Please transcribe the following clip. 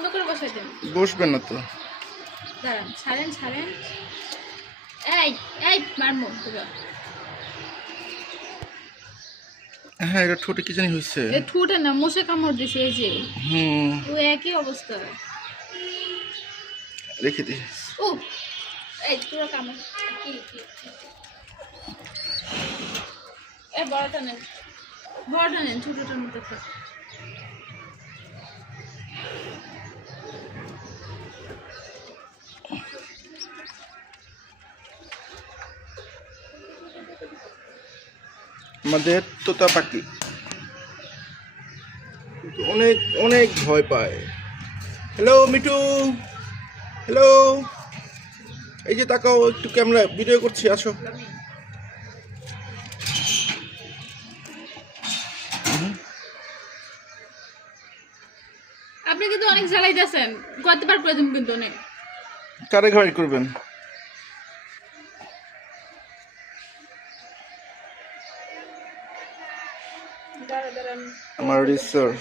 সুন্দর করে বসাই দেন। বসবেন না তো। দাঁড়ান, ছাড়েন ছাড়েন। এই এই মারমু তোরা। হ্যাঁ, এটা ঠোঁটে কি জানি হয়েছে। এ ঠোঁটে না, মশা কামড় দিছে এই যে। হুম, ও একই অবস্থা। রেখে দি। ও এই তোরা কামড় কি কি এ বড়টা নেন, বড়টা নেন, ছোটটার মতো থাক। আমাদের তোতা পাখি অনেক অনেক ভয় পায়। হ্যালো মিঠু, হ্যালো, এই যে তাকাও, একটু ক্যামেরা ভিডিও করছি, আসো। আপনি কিন্তু অনেক জ্বালাইতেছেন, কতবার প্রয়োজন কিন্তু অনেক। কারে ঘাড়ি করবেন? দাঁড়া দাঁড়ান আমার রিসার্চ